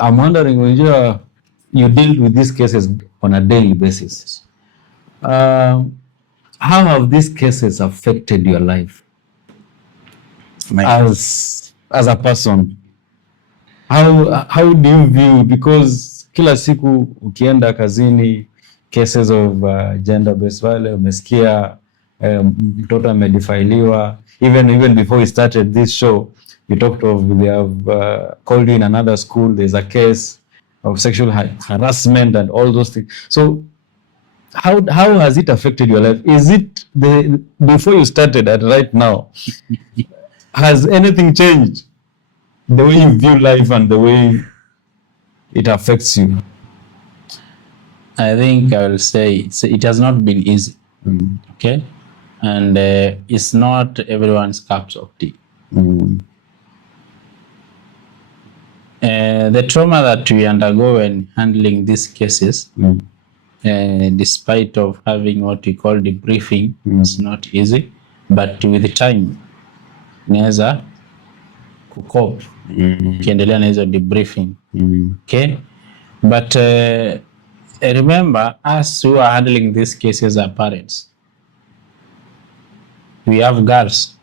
I'm wondering, when you deal with these cases on a daily basis, how have these cases affected your life as a person? How do you view, because kila siku ukienda kazini cases of gender based violence, umesikia mtoto amedifailiwa. Even before we started this show, we talked of, they have called you in another school, there's a case of sexual harassment and all those things. So how has it affected your life? Is it before you started and right now? Has anything changed? The way you view life and the way it affects you? I think I will say it has not been easy. Okay? And it's not everyone's cups of tea. The trauma that we undergo when handling these cases, despite of having what we call debriefing, it's not easy, but with the time, inaweza kucope ukiendelea na hizo debriefing. Okay? But remember, us who are handling these cases are parents. We have girls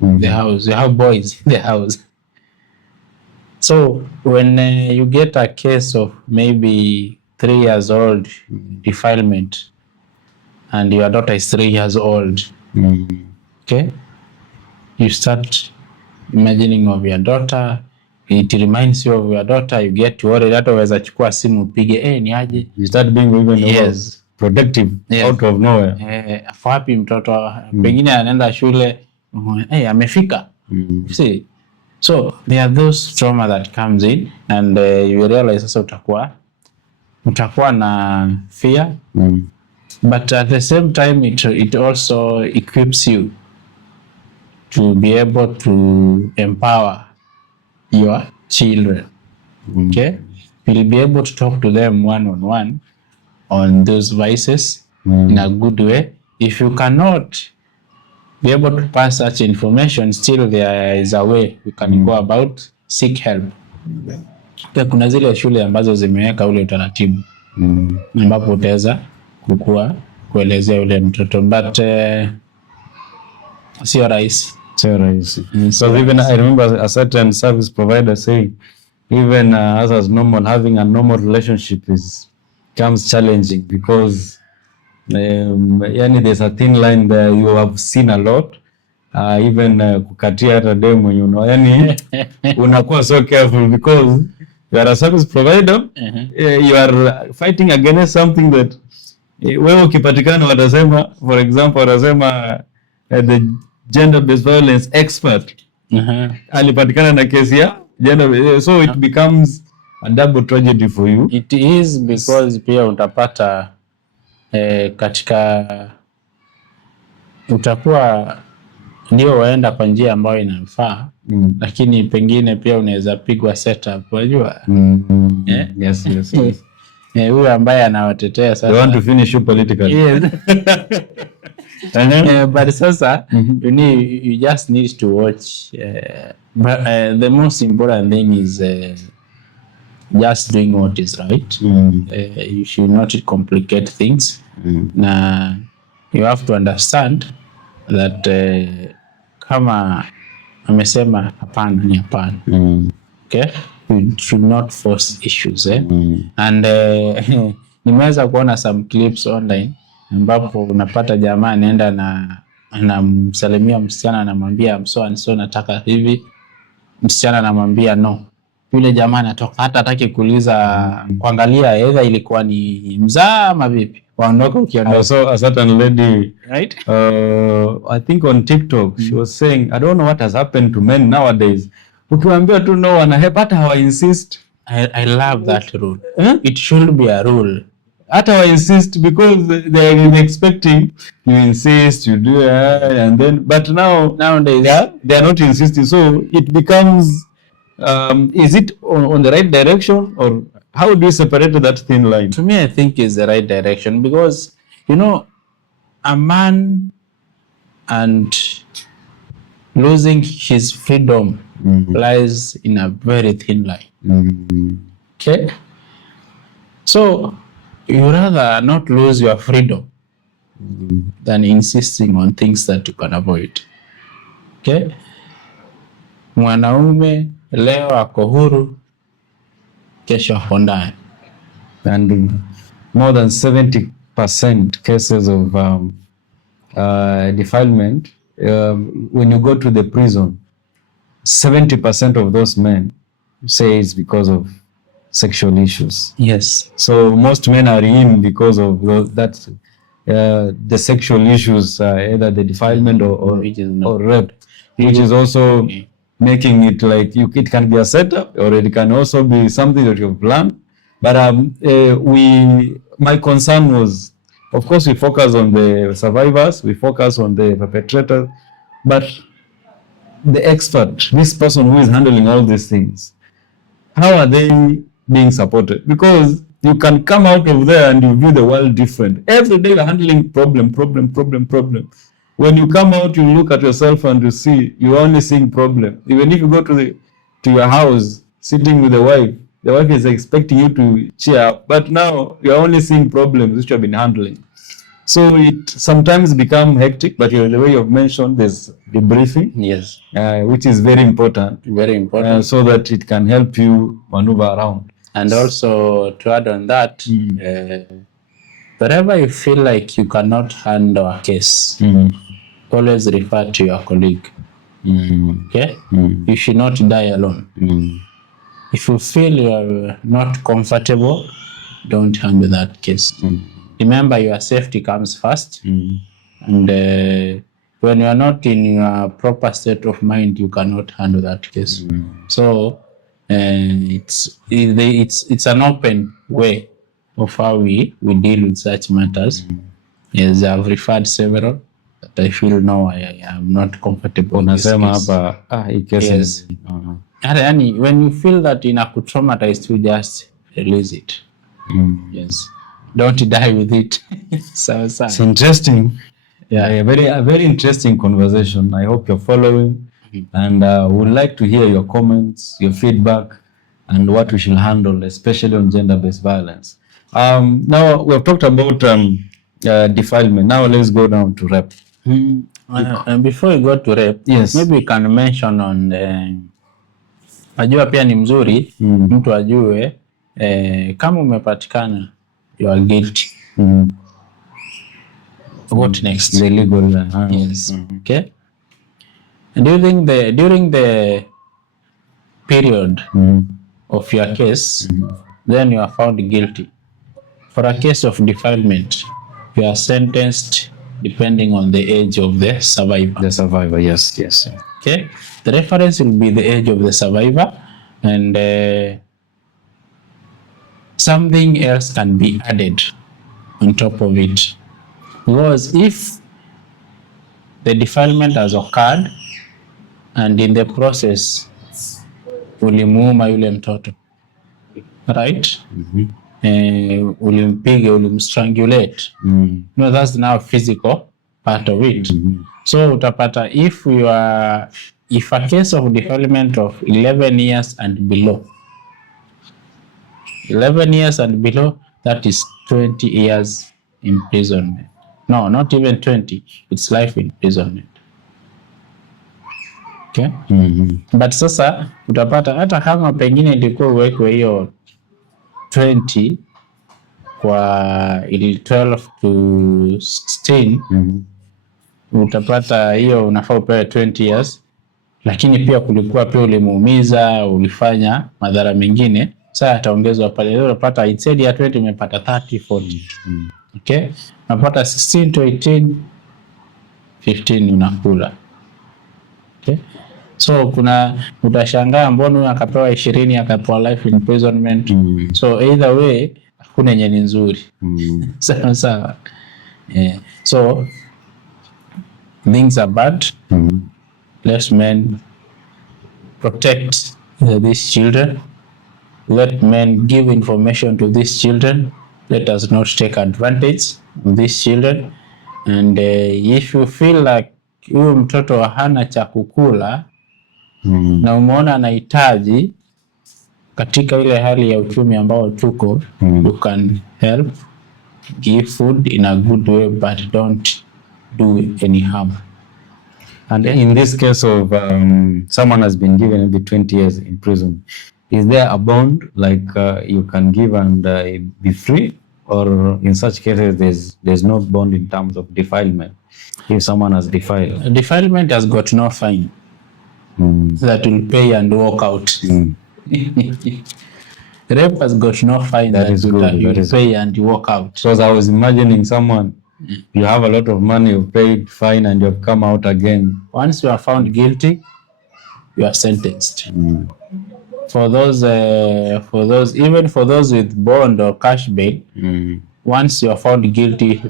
in the house, we have boys in the house. So when you get a case of maybe 3 years old defilement and your daughter is 3 years old, okay, you start imagining of your daughter. It reminds you of your daughter. You get worried. Hata waweza chukua simu upige, ni aje? You start being even protective out of nowhere. Wapi mtoto? Pengine anaenda shule, amefika. See? So there are those trauma that comes in and you realize sasa utakuwa na fear. But at the same time it also equips you to be able to empower your children. Okay? You'll be able to talk to them one-on-one on those vices in a good way. If you cannot be able to pass such information, still there is a way you can go about, seek help. Kuna zile shule ambazo zimeweka ule utaratibu ambapo utaweza kuelezea ule mtoto, but sio rahisi. So even I remember a certain service provider saying, even as normal, having a normal relationship becomes challenging because there's a thin line there. You have seen a lot, even kukatia hata demo, unakuwa so careful because you are a service provider. You are fighting against something that wewe ukipatikana watasema, for example, watasema the gender based violence expert alipatikana na kesi ya gender, so it becomes a double tragedy for you. It is because pia utapata katika utakuwa ndio waenda kwa njia ambayo inafaa, lakini pengine pia unaweza pigwa setup, unajua. Yes. Huyu ambaye anawatetea sasa, they want to finish you politically. Yes. But sasa you just need to watch, but the most important thing is just doing what is right. You should not complicate things. Na you have to understand that kama amesema hapana ni hapana. Okay? You should not force issues. And nimeweza kuona some clips online ambapo unapata jamaa anaenda na anamsalimia msichana, anamwambia mso anso nataka hivi, msichana anamwambia no. Yule jamaa anatoka hata hataki kuuliza kuangalia either ilikuwa ni mzaa ama vipi. Waondoka ukiondoka. I saw a certain lady, right? I think on TikTok, she was saying, I don't know what has happened to men nowadays. Ukiwaambia tu no, hata hawa insist. I love that rule. It should be a rule. Hata hawa insist because they are expecting you insist, you do and then, but nowadays they are not insisting. So it becomes, is it on the right direction, or how do you separate that thin line? To me, I think it's the right direction because, a man and losing his freedom lies in a very thin line. Okay, so you rather not lose your freedom than insisting on things that you can avoid. Okay, mwanaume leo ako huru, kesho ako ndani. And more than 70% cases of defilement, when you go to the prison, 70% of those men say it's because of sexual issues. Yes. So most men are in because of the sexual issues, either the defilement or rape, which is also making it like it can be a setup, or it can also be something that you've planned. But my concern was, of course, we focus on the survivors, we focus on the perpetrators, but the expert, this person who is handling all these things, how are they being supported? Because you can come out of there and you view the world different. Every day you're handling problem. When you come out, you look at yourself and you see you're only seeing problem. Even if you go to your house, sitting with the wife is expecting you to cheer up, but now you're only seeing problems which you have been handling. So it sometimes become hectic, but the way you've mentioned, there's debriefing. Yes. Which is very important. Very important. So that it can help you maneuver around. And also to add on that, wherever you feel like you cannot handle a case, always refer to your colleague. Okay? You should not die alone. If you feel you are not comfortable, don't handle that case. Remember, your safety comes first. And when you are not in your proper state of mind, you cannot handle that case. So it's an open way of how we deal with such matters. Yes, I've referred several that I feel no, I am not comfortable. Yes. When you feel that inakutraumatized, you just release it. Yes. Don't die with it. It's interesting. Yeah, a very interesting conversation. I hope you're following, and would like to hear your comments, your feedback, and what we should handle, especially on gender-based violence. Now we've talked about defilement. Now let's go down to rape. And before we go to rape, yes, maybe we can mention on ajua pia ni mzuri mtu ajue kama umepatikana you are guilty. What next? The legal. Yes. Okay. And during the period of your case, then you are found guilty. For a case of defilement, you are sentenced depending on the age of the survivor. The survivor, yes. Okay. The reference will be the age of the survivor, and something else can be added on top of it. Because if the defilement has occurred and in the process ulimuuma yule mtoto, right? Ulimpiga, ulimstrangulate. No, that's now physical part of it. So utapata if a case of defilement of 11 years and below, 11 years and below, that is 20 years imprisonment. No, not even 20. It's life imprisonment. Okay? But sasa utapata hata kama pengine ilikuwa uwekwe hiyo 20 kwa ili 12 to 16, utapata hiyo unafaa upewe 20 years, lakini pia kulikuwa pia ulimuumiza, ulifanya madhara mengine, sasa ataongezwa pale. Unapata instead ya 20 umepata 30, 40. Okay? Unapata 16 to 18, 15 unakula. Okay? So utashangaa mbona huyu akapewa 20 akapewa life imprisonment. So either way hakuna yenye ni nzuri. Sawa. So things are bad. Let men protect these children. Let men give information to these children. Let us not take advantage of these children. And if you feel like huyu mtoto hana cha kukula na umeona anahitaji katika ile hali ya uchumi ambao tuko, you can help, give food in a good way, but don't do any harm. And in this case of someone has been given maybe 20 years in prison, is there a bond like you can give and be free, or in such cases there's no bond in terms of defilement? If someone has defiled, Defilement has got no fine that will pay and walk out. Rape has got no fine that will pay and you walk out. Because I was imagining someone, you have a lot of money, you've paid fine and you've come out again. Once you are found guilty, you are sentenced. For those, even for those with bond or cash bail, once you are found guilty,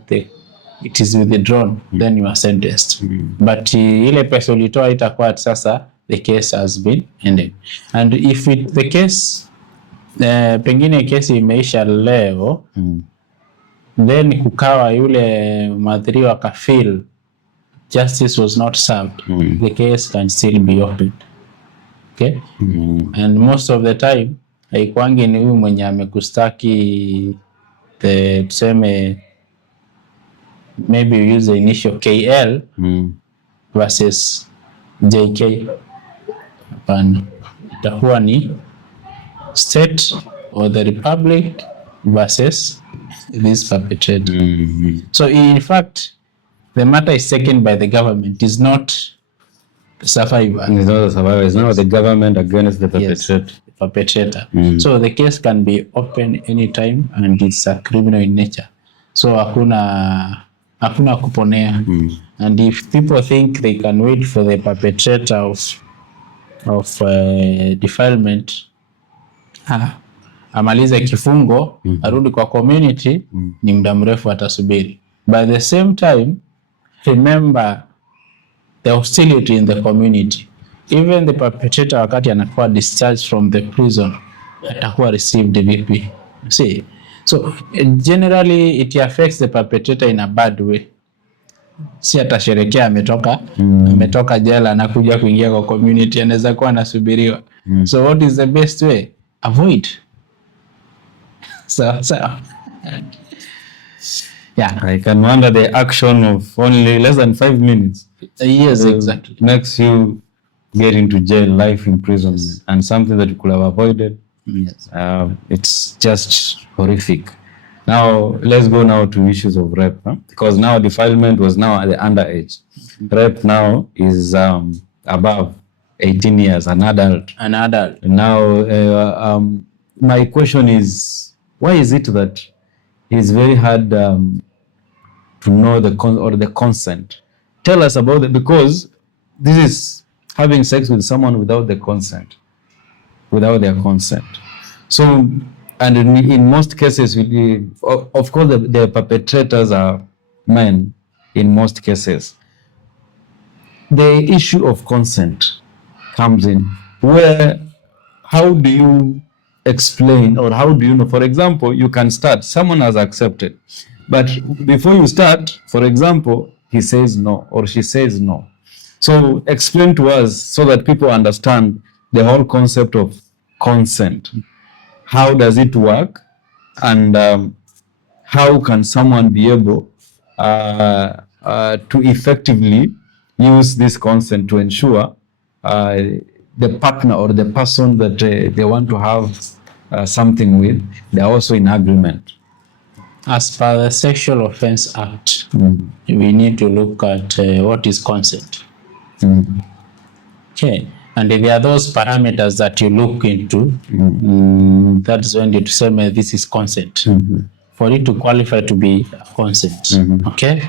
it is withdrawn, then you are sentenced. But ile pesa ulitoa itakuwa sasa the case has been ended. And if the case pengine kesi imeisha leo, then kukawa yule mwadhiriwa kafeel justice was not served, the case can still be opened. Okay? And most of the time haikuangi ni huyu mwenye amekustaki tuseme maybe you use the initial KL versus JK. Hapana, itakuwa ni state or the republic versus this perpetrator. So in fact, the matter is taken by the government. It's not the survivor. It's not the survivor. It's not the government against the perpetrator. Yes, the perpetrator. So the case can be open anytime and it's a criminal in nature. So hakuna kuponea. And if people think they can wait for the perpetrator of defilement amalize kifungo arudi kwa community, ni muda mrefu atasubiri. By the same time, remember the hostility in the community. Even the perpetrator wakati anakuwa discharged from the prison, atakuwa received vipi? See, so generally it affects the perpetrator in a bad way. Si atasherekea ametoka jela na kuja kuingia kwa community, anaweza kuwa anasubiriwa. So what is the best way? Avoid. So yeah, I can wonder the action of only less than 5 minutes. Yes, exactly. Makes you get into jail, life imprisonment, and something that you could have avoided. Yes. It's just horrific. Now, let's go now to issues of rape, because now defilement was now at the underage. Rape now is above 18 years, an adult. Now, my question is, why is it that it's very hard to know the consent? Tell us about it, because this is having sex with someone without their consent. So, and in most cases, of course, the perpetrators are men in most cases. The issue of consent comes in, where how do you explain, or how do you know? For example, you can start, someone has accepted, but before you start, for example, he says no or she says no. So explain to us so that people understand the whole concept of consent. How does it work, and how can someone be able to effectively use this consent to ensure the partner or the person that they want to have something with, they're also in agreement? As per the Sexual Offense Act, we need to look at what is consent. Okay. And there are those parameters that you look into. That's when you say this is consent. For it to qualify to be consent. Okay?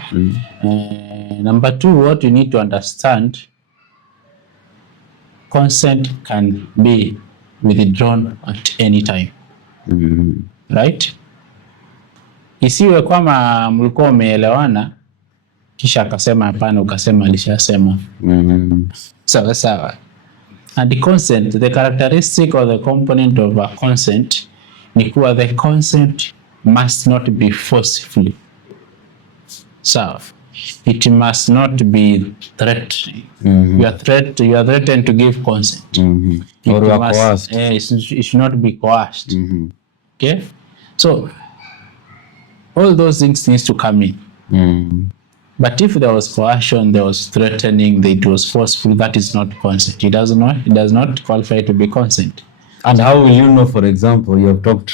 Number two, what you need to understand, consent can be withdrawn at any time. Right? Isiwe kwamba mlikuwa umeelewana kisha akasema hapana, ukasema alishasema. Sawa. And the consent, the characteristic or the component of a consent ni kuwa the consent must not be forcefully. So, it must not be threatening. You are threatened to give consent. Or you are coerced. It should not be coerced. Okay, so all those things needs to come in. But if there was coercion, there was threatening, it was forceful, that is not consent. It does not qualify to be consent. And how will you know, for example, you have talked,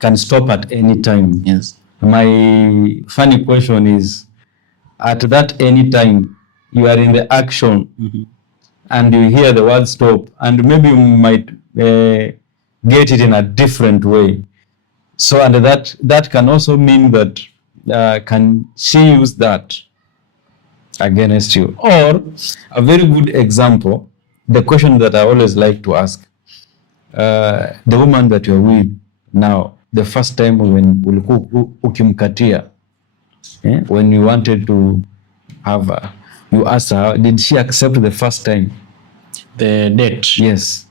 can stop at any time? Yes. My funny question is, at that any time, you are in the action and you hear the word stop, and maybe you might get it in a different way. So, and that can also mean that can she use that against you? Or a very good example, the question that I always like to ask, the woman that you're with now, the first time when ukimkatia, when you wanted to have her, you asked her, did she accept the first time? The date? Yes.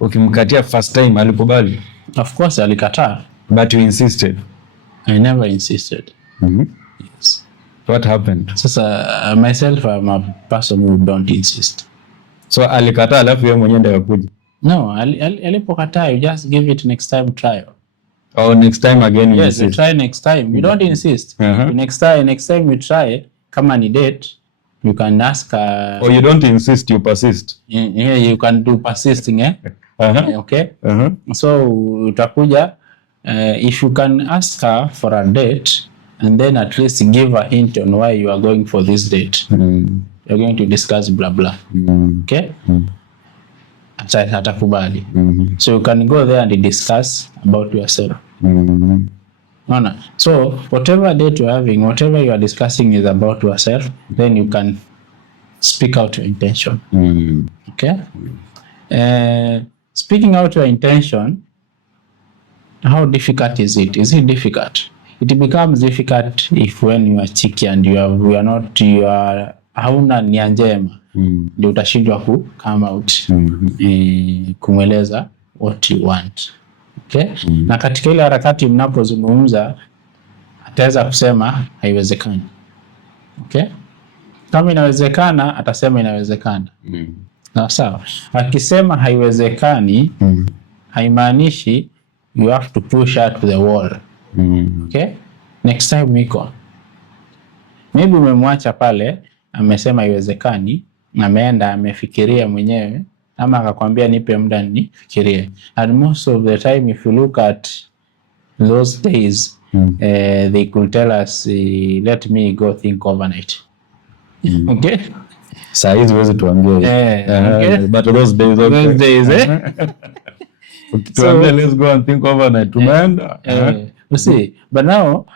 Ukimkatia first time, alikubali? Of course, alikataa. But you insisted? I never insisted. Yes. What happened? Sasa myself, I'm a person who don't insist. So alikataa alafu yeye mwenyewe ndio akakuja? No, alipokataa, you just give it next time trial. Oh, next time again you insist. Yes, you try next time. You don't insist. Next time you try, kama ni date, you can ask her. Or you don't insist, you persist. Yeah, you can do persisting, okay? So utakuja, if you can ask her for a date and then at least give a hint on why you are going for this date. You're going to discuss blah blah. Okay? Atakubali. So you can go there and discuss about yourself. No. So whatever date you're having, whatever you are discussing is about yourself, then you can speak out your intention. Okay? Speaking out your intention, how difficult is it? Is it difficult? It becomes difficult if when you are cheeky and you are hauna nia njema, ndio utashindwa ku come out kumweleza what you want. Okay? Na katika ile harakati mnapozungumza ataweza kusema haiwezekani. Okay? Kama inawezekana atasema inawezekana. Sawa. Akisema haiwezekani haimaanishi you have to push her to the wall. Okay? Next time Miko, maybe umemwacha pale amesema haiwezekani, ameenda amefikiria mwenyewe ama akakwambia nipe muda nifikirie. And most of the time if you look at those days, they could tell us let me go think overnight. Okay? Saa hizi huwezi tuambie. But those days tuambie let's go and think overnight. Tumeenda. You see, but now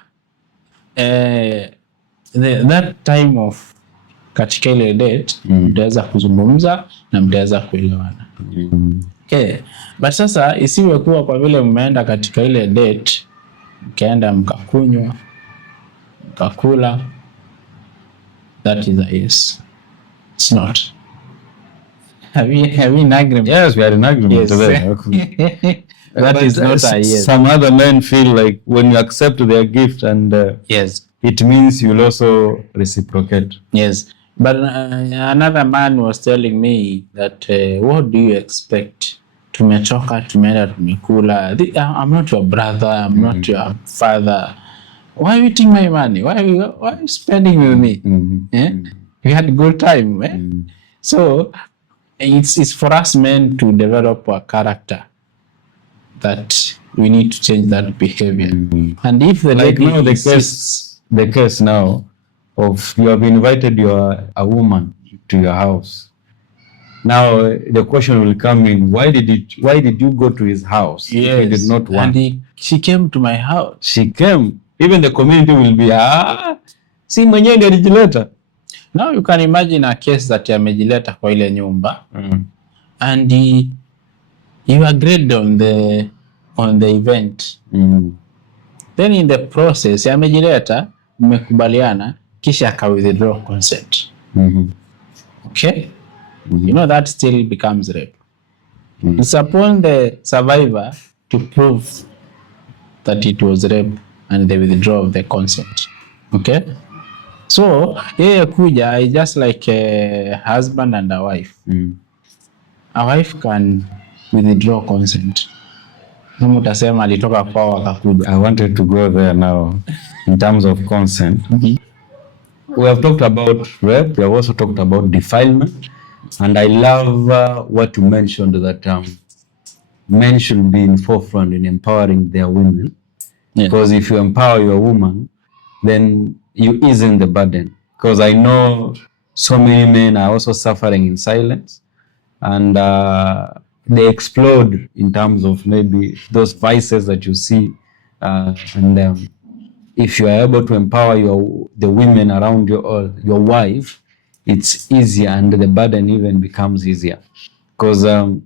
that time of katika ile date mtaweza kuzungumza na mtaweza kuelewana. Okay. But sasa isiwe kuwa kwa vile mmeenda katika ile date mkaenda mkakunywa mkakula, that is a yes. It's not. Have you in agreement? Yes, we are in agreement. Yes. That is not a yes. Some other men feel like when you accept their gift and yes, it means you'll also reciprocate. Yes. But another man was telling me that what do you expect? Tumechoka, tumeenda tumekula. I'm not your brother, I'm not your father. Why are you eating my money? Why are you spending with me? We had a good time. So it's for us men to develop a character that we need to change that behavior. And if the like lady now insists, the case now of you have invited a woman to your house. Now the question will come in: why did you go to his house? Yes, if he did not want. And she came to my house. She came. Even the community will be si mwenyewe ndiye alijileta. Now you can imagine a case that amejileta kwa ile nyumba and you agreed on the event. Then in the process amejileta, mmekubaliana, kisha aka withdraw consent. Okay? You know that still becomes rape. It's upon the survivor to prove that it was rape and the withdrawal of the consent. Okay, so yeye kuja I just like a husband and a wife. A wife can withdraw consent. Kama utasema alitoka kwao akakuja. I wanted to go there now in terms of consent. We have talked about rape, we have also talked about defilement, and I love what you mentioned that men should be in forefront in empowering their women. Yeah. Because if you empower your woman, then you ease the burden. Because I know so many men are also suffering in silence, and they explode in terms of maybe those vices that you see, and if you are able to empower the women around you or your wife, it's easier, and the burden even becomes easier, because and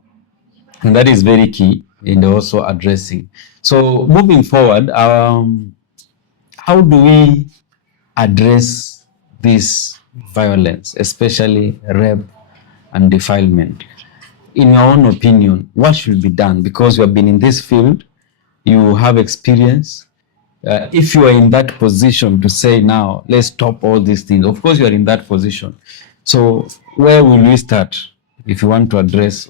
that is very key in also addressing. So moving forward, how do we address this violence, especially rape and defilement? In your own opinion, what should be done? Because you have been in this field, you have experience. If you are in that position to say now, let's stop all these things, of course you are in that position. So where will we start if you want to address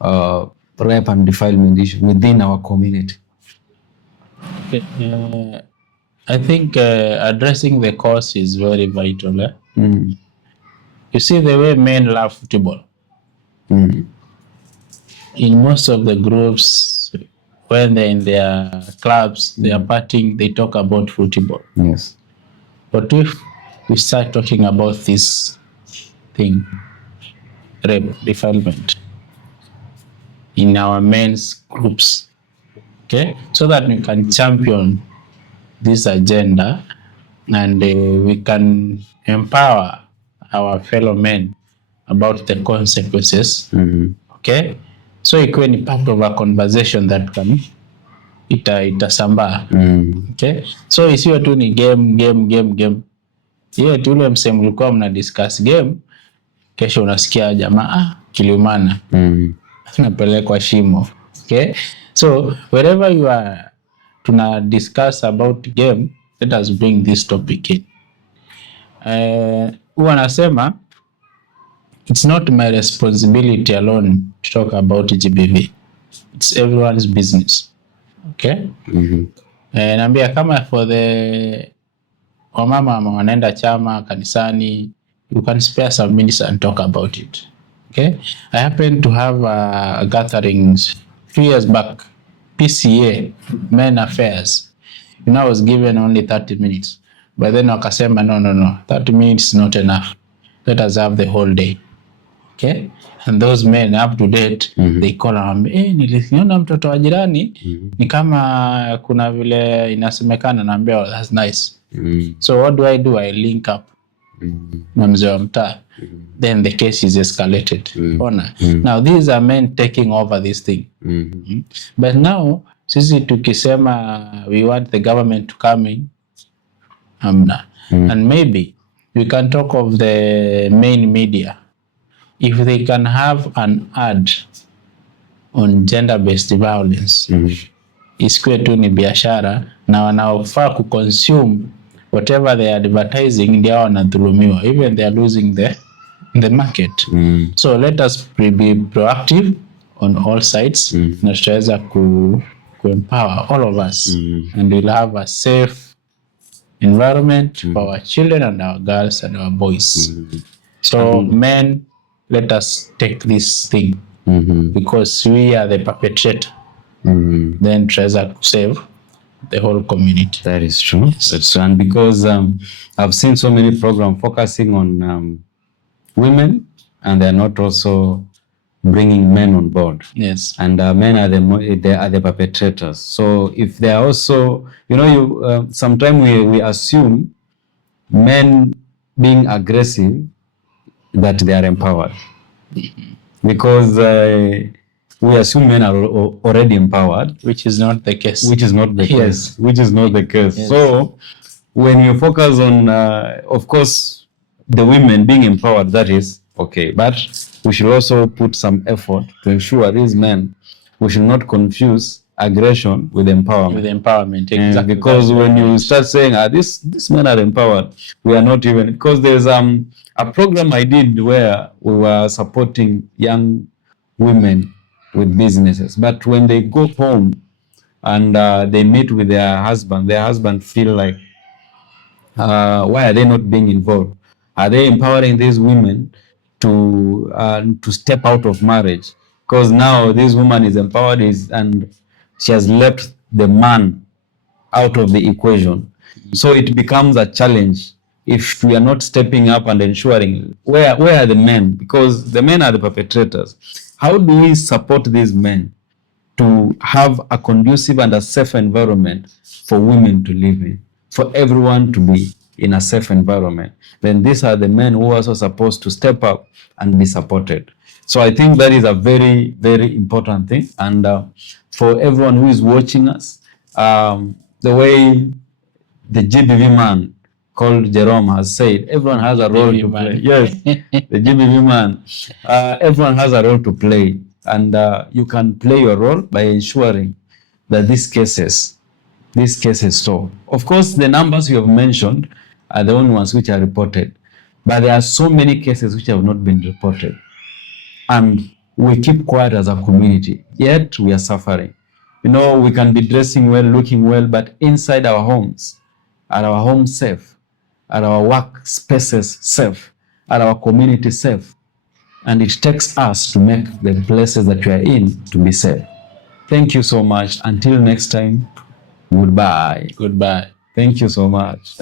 rape and defilement issue within our community? I think addressing the cause is very vital. You see the way men love football. In most of the groups, when they're in their clubs, they are partying, they talk about football. Yes. But if we start talking about this thing, rape, defilement, in our men's groups, okay, so that we can champion this agenda and we can empower our fellow men about the consequences. Okay, so ikuwe ni part of a conversation that can itasambaa. Okay, so isiwe tu ni game. Hiyo tu ule msemo mlikuwa mna discuss game, kesho unasikia jamaa kiliumana, napelekwa shimo. Okay, so wherever you are tuna discuss about game, let us bring this topic in. Huwa nasema it's not my responsibility alone to talk about GBV. It's everyone's business. Okay? Naambia kama for the wamama wanaenda chama kanisani, you can spare some minutes and talk about it. Okay? I happened to have a gatherings 2 years back, PCA, Men Affairs. You know, I was given only 30 minutes. But then wakasema no, 30 minutes is not enough. Let us have the whole day. Okay? And those men up to date, they call and niliona mtoto wa jirani, ni kama kuna vile inasemekana, naambia that's nice. So what do? I link up na mzee wa mtaa. Then the case is escalated. Now these are men taking over this thing. But now, sisi tukisema we want the government to come in, and maybe we can talk of the main media. If they can have an ad on gender-based violence, isikuwe tu ni biashara na wanaofaa kuconsume whatever they are advertising ndio wanadhulumiwa, even they are losing the market. So let us be proactive on all sides, na tutaweza empower all of us, and we'll have a safe environment for our children and our girls and our boys. So men, let us take this thing, because we are the perpetrator. Then tutaweza save the whole community. That is true. Yes. That's true. And because I've seen so many programs focusing on women, and they're not also bringing men on board. Yes. And men are the perpetrators. So if they are also, sometimes we assume men being aggressive that they are empowered, because we assume men are already empowered, which is not the case. Which is not the case. Yes. So when you focus on, of course, the women being empowered, that is okay. But we should also put some effort to ensure these men, we should not confuse aggression with empowerment. With empowerment, exactly. Because when you start saying, these men are empowered, we are not even, because there's a program I did where we were supporting young women with businesses. But when they go home and they meet with their husband feel like, why are they not being involved? Are they empowering these women to step out of marriage? Because now this woman is empowered and she has left the man out of the equation. So it becomes a challenge if we are not stepping up and ensuring where are the men? Because the men are the perpetrators. How do we support these men to have a conducive and a safe environment for women to live in, for everyone to be in a safe environment? Then these are the men who are also supposed to step up and be supported. So I think that is a very, very important thing. And for everyone who is watching us, the way the GBV man called Jerome has said, everyone has a role to play. Yes, the GBV man, everyone has a role to play. And you can play your role by ensuring that these cases stop. Of course, the numbers you have mentioned are the only ones which are reported. But there are so many cases which have not been reported. And we keep quiet as a community, yet we are suffering. You know, we can be dressing well, looking well, but inside our homes, are our homes safe? Are our work spaces safe? Are our community safe? And it takes us to make the places that we are in to be safe. Thank you so much. Until next time, goodbye. Goodbye. Thank you so much.